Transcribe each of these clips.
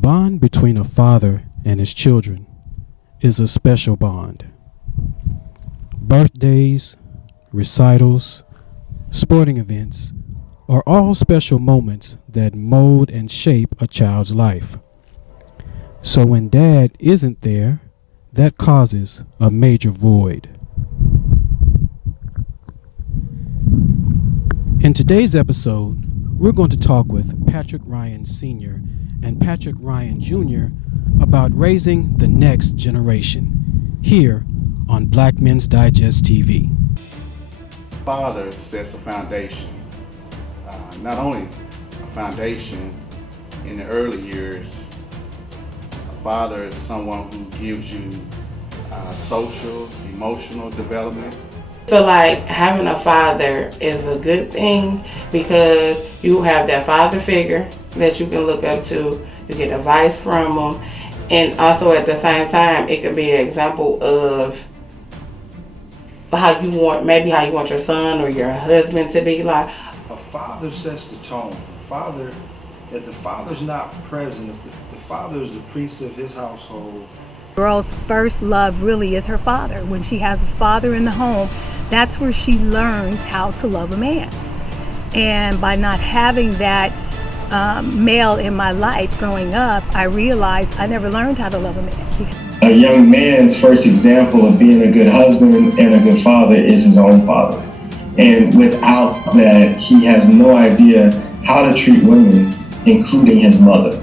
bond between a father and his children is a special bond. Birthdays, recitals, sporting events are all special moments that mold and shape a child's life. So when dad isn't there, that causes a major void. In today's episode, we're going to talk with Patrick Ryan Sr. and Patrick Ryan Jr. about raising the next generation here on Black Men's Digest TV. Father sets a foundation, not only a foundation in the early years. A father is someone who gives you social, emotional development. I feel like having a father is a good thing because you have that father figure that you can look up to, you get advice from them, and also at the same time it can be an example of how you want your son or your husband to be like. A father sets the tone. If the father's not present, if the father is the priest of his household. Girl's first love really is her father. When she has a father in the home, that's where she learns how to love a man. And by not having that male in my life growing up, I realized I never learned how to love a man. A young man's first example of being a good husband and a good father is his own father. And without that, he has no idea how to treat women, including his mother.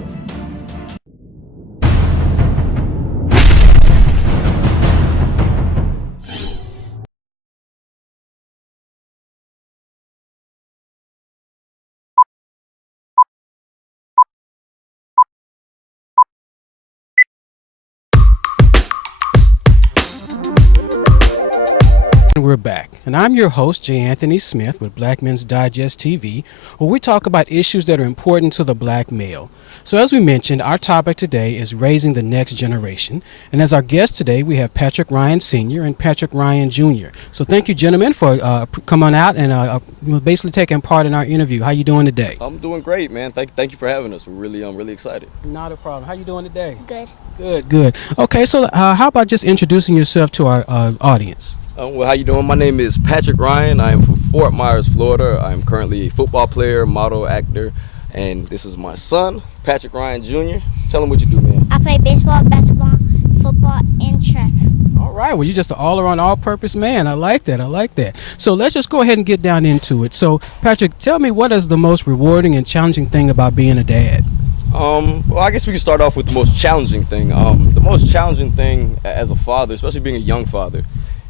We're back, and I'm your host, J. Anthony Smith with Black Men's Digest TV, where we talk about issues that are important to the black male. So as we mentioned, our topic today is raising the next generation, and as our guests today, we have Patrick Ryan Sr. and Patrick Ryan Jr. So thank you, gentlemen, for coming out and basically taking part in our interview. How you doing today? I'm doing great, man. Thank you for having us. We're really excited. Not a problem. How you doing today? Good. Good. Okay, so how about just introducing yourself to our audience? Well, how you doing? My name is Patrick Ryan. I am from Fort Myers, Florida. I'm currently a football player, model, actor, and this is my son, Patrick Ryan Jr. Tell him what you do, man. I play baseball, basketball, football, and track. All right. Well, you're just an all-around, all-purpose man. I like that. So let's just go ahead and get down into it. So, Patrick, tell me, what is the most rewarding and challenging thing about being a dad? Well, I guess we can start off with the most challenging thing. The most challenging thing as a father, especially being a young father,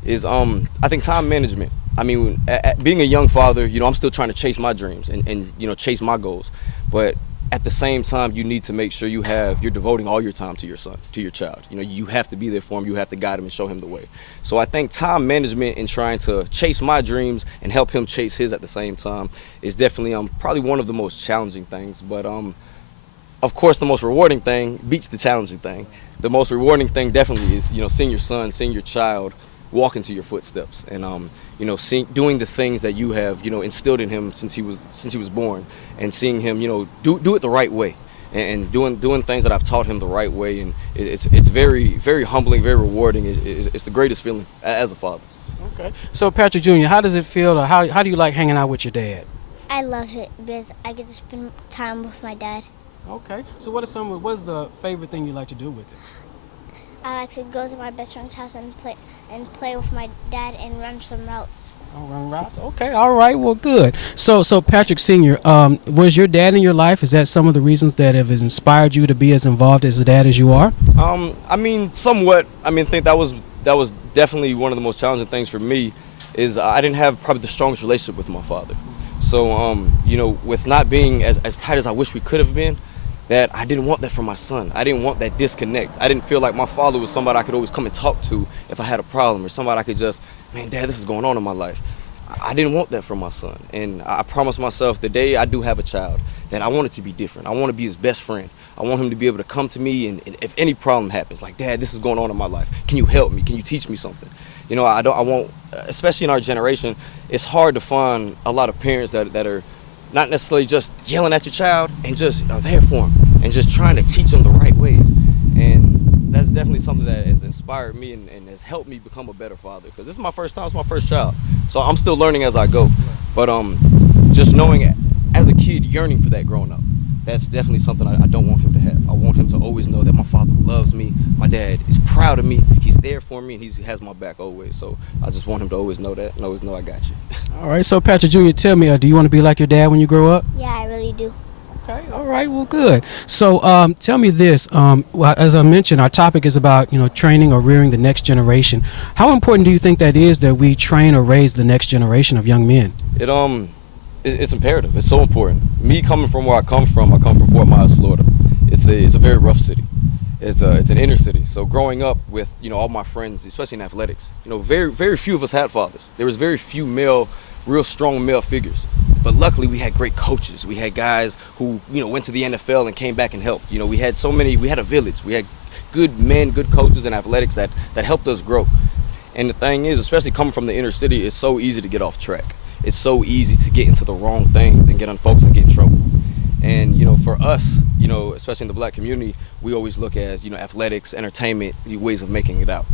is I think time management. I mean, being a young father, I'm still trying to chase my dreams and chase my goals. But at the same time, you need to make sure you're devoting all your time to your son, to your child. You have to be there for him. You have to guide him and show him the way. So I think time management and trying to chase my dreams and help him chase his at the same time is definitely probably one of the most challenging things. But of course, the most rewarding thing beats the challenging thing. The most rewarding thing definitely is seeing your son, seeing your child walk into your footsteps, and doing the things that you have instilled in him since he was born, and seeing him do it the right way, and doing things that I've taught him the right way, and it's very humbling, very rewarding. It's the greatest feeling as a father. Okay. So Patrick Jr., how does it feel? How do you like hanging out with your dad? I love it because I get to spend time with my dad. Okay. So what's the favorite thing you like to do with it? I like to go to my best friend's house and play with my dad and run some routes. Oh, run routes? Okay, all right, well, good. So Patrick Sr., was your dad in your life? Is that some of the reasons that have inspired you to be as involved as a dad as you are? I mean, somewhat. I think that was definitely one of the most challenging things for me, is I didn't have probably the strongest relationship with my father. So, with not being as tight as I wish we could have been, that I didn't want that for my son. I didn't want that disconnect. I didn't feel like my father was somebody I could always come and talk to if I had a problem, or somebody I could just, man, Dad, this is going on in my life. I didn't want that for my son. And I promised myself the day I do have a child that I want it to be different. I want to be his best friend. I want him to be able to come to me and if any problem happens, like, Dad, this is going on in my life. Can you help me? Can you teach me something? I won't, especially in our generation, it's hard to find a lot of parents that are not necessarily just yelling at your child and just are there for him and just trying to teach them the right ways. And that's definitely something that has inspired me and has helped me become a better father, because this is my first time, it's my first child, so I'm still learning as I go. But just knowing as a kid, yearning for that growing up, that's definitely something I don't want him to have. I want him to always know that my father loves me, my dad is proud of me, he's there for me, and he has my back always. So I just want him to always know that, and always know I got you. All right, so Patrick Jr., tell me, do you want to be like your dad when you grow up? Yeah, I really do. Okay, all right, well, good. So tell me this, well, as I mentioned, our topic is about, training or rearing the next generation. How important do you think that is, that we train or raise the next generation of young men? It's imperative. It's so important. Me coming from where I come from Fort Myers, Florida. It's a very rough city. It's an inner city. So growing up with all my friends, especially in athletics, very few of us had fathers. There was very few real strong male figures. But luckily we had great coaches. We had guys who went to the NFL and came back and helped. We had we had a village. We had good men, good coaches in athletics that helped us grow. And the thing is, especially coming from the inner city, it's so easy to get off track. It's so easy to get into the wrong things and get unfocused and get in trouble. And for us, especially in the black community, we always look at athletics, entertainment, ways of making it out.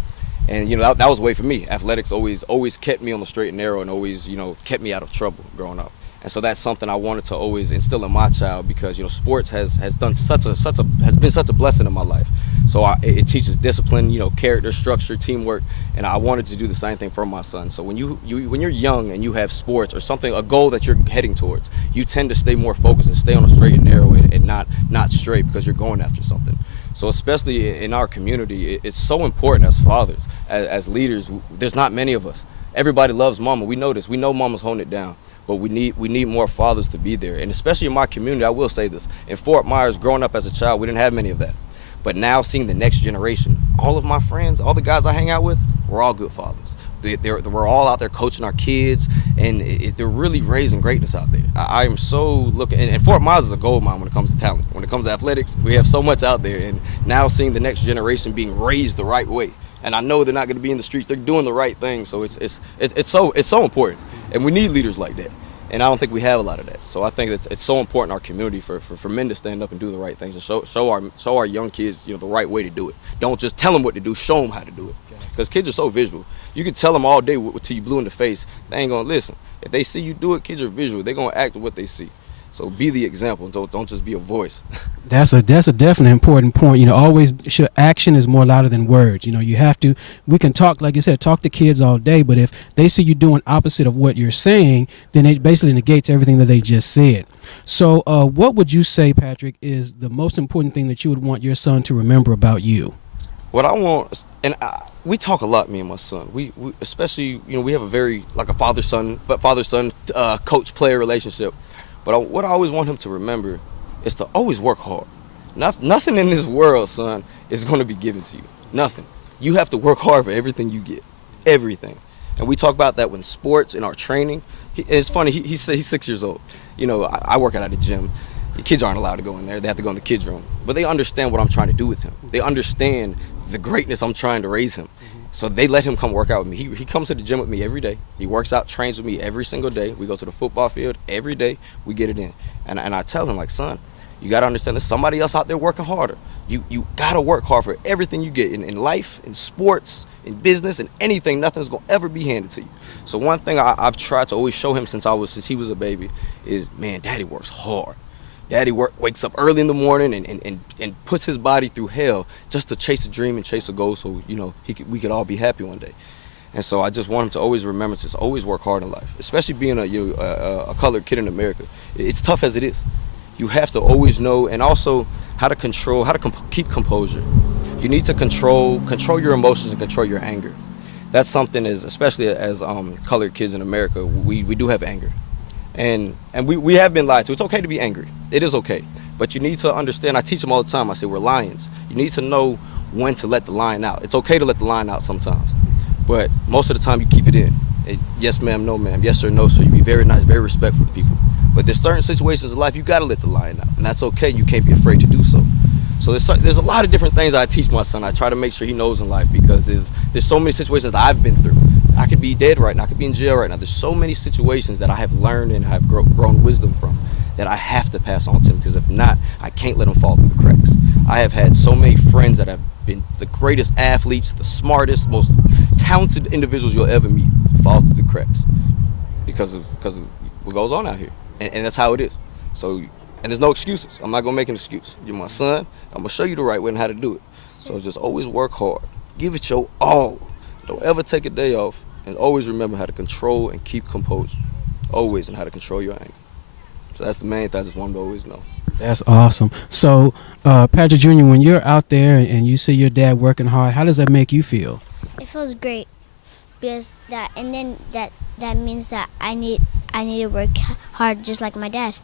And that was the way for me. Athletics always kept me on the straight and narrow, and always kept me out of trouble growing up. And so that's something I wanted to always instill in my child, because sports has been such a blessing in my life. So it teaches discipline, character, structure, teamwork, and I wanted to do the same thing for my son. So when you're young and you have sports or something, a goal that you're heading towards, you tend to stay more focused and stay on a straight and narrow and not straight, because you're going after something. So especially in our community, it's so important as fathers, as leaders. There's not many of us. Everybody loves mama. We know this. We know mama's holding it down. But we need more fathers to be there. And especially in my community, I will say this. In Fort Myers, growing up as a child, we didn't have many of that. But now seeing the next generation, all of my friends, all the guys I hang out with, we're all good fathers. We're all out there coaching our kids, and they're really raising greatness out there. I am so looking, and Fort Myers is a gold mine when it comes to talent. When it comes to athletics, we have so much out there. And now seeing the next generation being raised the right way. And I know they're not going to be in the streets. They're doing the right thing. So it's so important. And we need leaders like that. And I don't think we have a lot of that. So I think it's so important in our community for men to stand up and do the right things, and show our young kids the right way to do it. Don't just tell them what to do, show them how to do it. Because kids are so visual. You can tell them all day till you blue in the face. They ain't going to listen. If they see you do it, kids are visual. They're going to act with what they see. So be the example. Don't just be a voice. That's a definitely important point. Always action is more louder than words. You have to. We can talk, like you said, talk to kids all day, but if they see you doing opposite of what you're saying, then it basically negates everything that they just said. So, what would you say, Patrick, is the most important thing that you would want your son to remember about you? What I want, and we talk a lot, me and my son. We especially, we have a very like a father-son coach-player relationship. But what I always want him to remember is to always work hard. Nothing in this world, son, is going to be given to you. Nothing. You have to work hard for everything you get. Everything. And we talk about that when sports, in our training. It's funny, he's 6 years old. I work out at a gym. The kids aren't allowed to go in there. They have to go in the kids' room. But they understand what I'm trying to do with him. They understand the greatness I'm trying to raise him. So they let him come work out with me. He comes to the gym with me every day. He works out, trains with me every single day. We go to the football field every day. We get it in. And I tell him, like, son, you got to understand there's somebody else out there working harder. You got to work hard for everything you get in life, in sports, in business, in anything. Nothing's going to ever be handed to you. So one thing I've tried to always show him since he was a baby is, man, daddy works hard. Daddy wakes up early in the morning and puts his body through hell just to chase a dream and chase a goal, so we could all be happy one day. And so I just want him to always remember to always work hard in life, especially being a colored kid in America. It's tough as it is. You have to always know, and also how to keep composure. You need to control your emotions and control your anger. That's something especially as colored kids in America, we do have anger. And we have been lied to. It's okay to be angry. It is okay. But you need to understand, I teach them all the time, I say we're lions. You need to know when to let the lion out. It's okay to let the lion out sometimes. But most of the time you keep it in. Yes ma'am, no ma'am, yes sir, no sir. You be very nice, very respectful to people. But there's certain situations in life you gotta let the lion out. And that's okay, you can't be afraid to do so. So there's a lot of different things I teach my son. I try to make sure he knows in life, because there's so many situations that I've been through. I could be dead right now. I could be in jail right now. There's so many situations that I have learned and have grown wisdom from. that I have to pass on to him, because if not, I can't let him fall through the cracks. I have had so many friends that have been the greatest athletes, the smartest, most talented individuals you'll ever meet fall through the cracks because of what goes on out here, and that's how it is. So, and there's no excuses. I'm not gonna make an excuse. You're my son. I'm gonna show you the right way and how to do it. So just always work hard, give it your all. Don't ever take a day off, and always remember how to control and keep composure. Always, and how to control your anger. So that's the main thing I just wanted to always know. That's awesome. So, Patrick Jr., when you're out there and you see your dad working hard, how does that make you feel? It feels great because that means that I need to work hard just like my dad.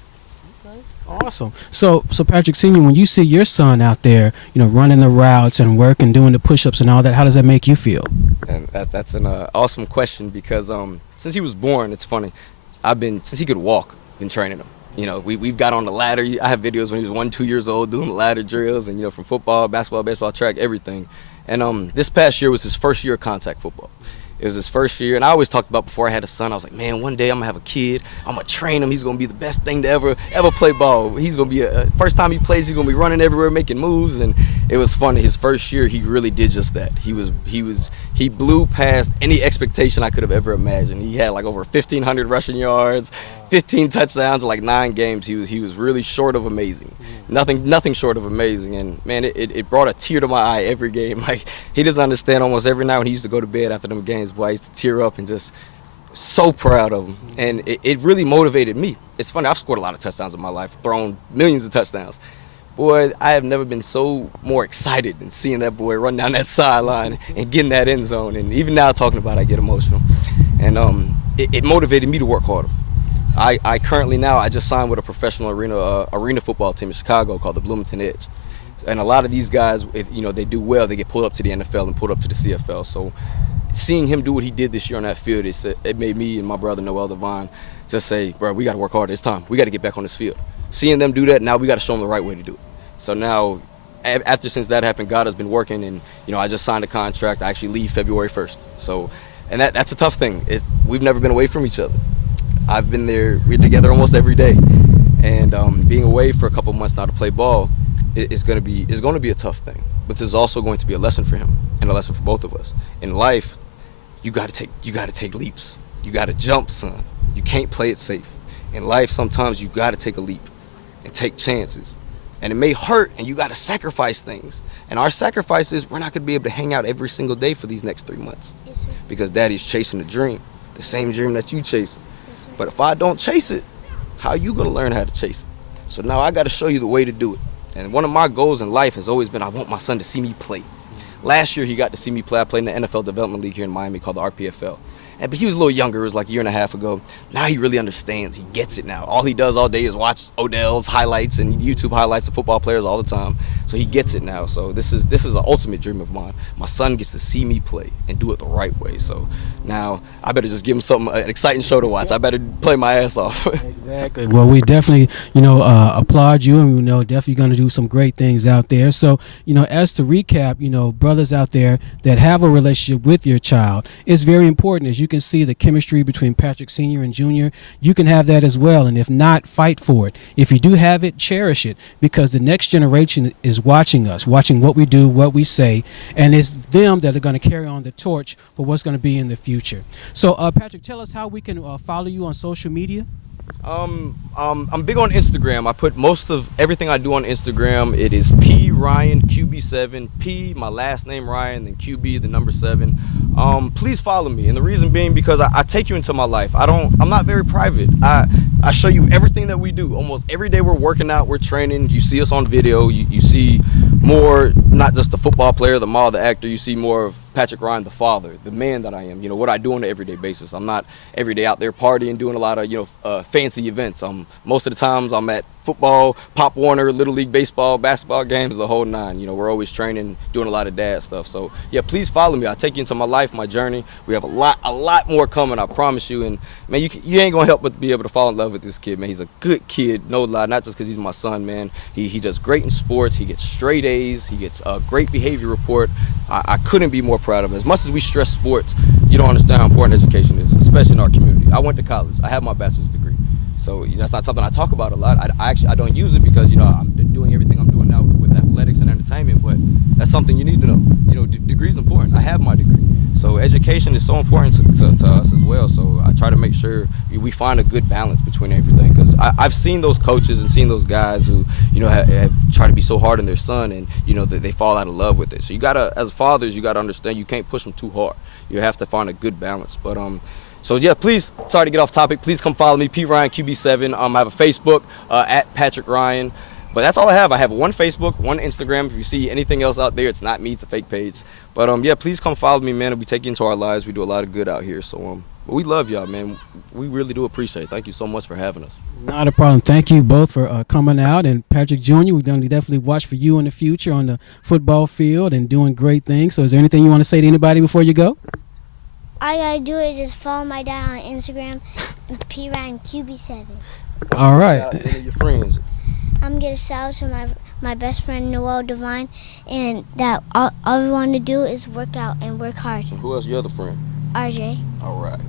Awesome. So Patrick Sr., when you see your son out there, running the routes and working, doing the push-ups and all that, how does that make you feel? And that's an awesome question, because since he was born, it's funny, since he could walk, been training him. We've got on the ladder. I have videos when he was 1-2 years old doing the ladder drills, and from football, basketball, baseball, track, everything. And this past year was his first year of contact football. It was his first year, and I always talked about before I had a son, I was like, man, one day I'm gonna have a kid, I'm gonna train him, he's gonna be the best thing to ever play ball. He's gonna be first time he plays, he's gonna be running everywhere, making moves. And it was funny, his first year he really did just that. He blew past any expectation I could have ever imagined. He had like over 1,500 rushing yards, 15 touchdowns in like 9 games. He was really short of amazing. Nothing short of amazing. And man, it brought a tear to my eye every game. Like, he doesn't understand, almost every night when he used to go to bed after them games, boy, I used to tear up and just so proud of him. And it really motivated me. It's funny, I've scored a lot of touchdowns in my life, thrown millions of touchdowns. Boy, I have never been so more excited than seeing that boy run down that sideline and get in that end zone. And even now talking about it, I get emotional. And it motivated me to work harder. I currently now, I just signed with a professional arena football team in Chicago called the Bloomington Edge. And a lot of these guys, if they do well, they get pulled up to the NFL and pulled up to the CFL. So seeing him do what he did this year on that field, it made me and my brother Noel Devine just say, bro, we got to work harder this time. We got to get back on this field. Seeing them do that, now we got to show them the right way to do it. So now, since that happened, God has been working, and I just signed a contract. I actually leave February 1st. So, and that's a tough thing. We've never been away from each other. I've been there. We're together almost every day, and being away for a couple months now to play ball is going to be a tough thing. But there's also going to be a lesson for him and a lesson for both of us. In life, you got to take leaps. You got to jump, son. You can't play it safe. In life, sometimes you got to take a leap and take chances. And it may hurt, and you got to sacrifice things. And our sacrifice is we're not going to be able to hang out every single day for these next 3 months. Yes, sir. Because daddy's chasing a dream, the same dream that you chasing. Yes, sir. But if I don't chase it, how are you going to learn how to chase it? So now I got to show you the way to do it. And one of my goals in life has always been, I want my son to see me play. Last year, he got to see me play. I played in the NFL Development League here in Miami called the RPFL. But he was a little younger. It was like 1.5 years ago. Now he really understands. He gets it now. All he does all day is watch Odell's highlights and YouTube highlights of football players all the time. So he gets it now. So this is an ultimate dream of mine. My son gets to see me play and do it the right way. So now I better just give him an exciting show to watch. I better play my ass off. Exactly. Well, we definitely, applaud you, and definitely going to do some great things out there. So, as to recap, brothers out there that have a relationship with your child, it's very important. As you can see the chemistry between Patrick Sr. and Jr., you can have that as well. And if not, fight for it. If you do have it, cherish it, because the next generation is watching us, watching what we do, what we say, and it's them that are going to carry on the torch for what's going to be in the future. So, Patrick, tell us how we can follow you on social media. I'm big on Instagram. I put most of everything I do on Instagram. It is P Ryan QB7. P, my last name Ryan, then QB, the number 7. Please follow me, and the reason being because I take you into my life. I'm not very private. I show you everything that we do. Almost every day we're working out, we're training. You see us on video. You see more, not just the football player, the model, the actor. You see more of Patrick Ryan, the father, the man that I am. What I do on an everyday basis. I'm not every day out there partying, doing a lot of fancy events. Most of the times I'm at football, Pop Warner, Little League baseball, basketball games, the whole 9. We're always training, doing a lot of dad stuff. So yeah, please follow me. I'll take you into my life, my journey. We have a lot more coming, I promise you. And man, you ain't gonna help but be able to fall in love with this kid, man. He's a good kid, no lie, not just because he's my son, man. He does great in sports. He gets straight A's. He gets a great behavior report. I couldn't be more proud of him. As much as we stress sports, you don't understand how important education is, especially in our community. I went to college. I have my bachelor's degree. So that's not something I talk about a lot. I don't use it because I'm doing everything I'm doing now with athletics and entertainment. But that's something you need to know. Degree is important. I have my degree, so education is so important to us as well. So I try to make sure we find a good balance between everything, because I've seen those coaches and seen those guys who have tried to be so hard on their son, and that they fall out of love with it. So you gotta, as fathers, you gotta understand you can't push them too hard. You have to find a good balance. But so yeah, please, sorry to get off topic, please come follow me, P Ryan QB7. I have a Facebook at Patrick Ryan. But that's all I have. I have one Facebook, one Instagram. If you see anything else out there, it's not me, it's a fake page. But yeah, please come follow me, man. We take you into our lives. We do a lot of good out here. So but we love y'all, man. We really do appreciate it. Thank you so much for having us. Not a problem. Thank you both for coming out. And Patrick Jr., we're going to definitely watch for you in the future on the football field and doing great things. So is there anything you want to say to anybody before you go? All you gotta do is just follow my dad on Instagram, P Ryan QB7. All right. Shout out to your friends. I'm gonna give shout out to my best friend Noel Devine, and that all we want to do is work out and work hard. And who else? Your other friend? RJ. All right.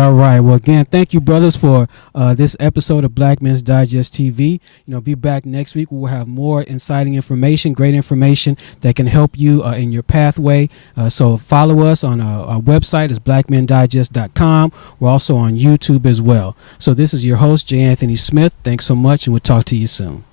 All right. Well, again, thank you, brothers, for this episode of Black Men's Digest TV. Be back next week. We'll have more inciting information, great information that can help you in your pathway. So follow us on our website. It's blackmendigest.com. We're also on YouTube as well. So this is your host, J. Anthony Smith. Thanks so much, and we'll talk to you soon.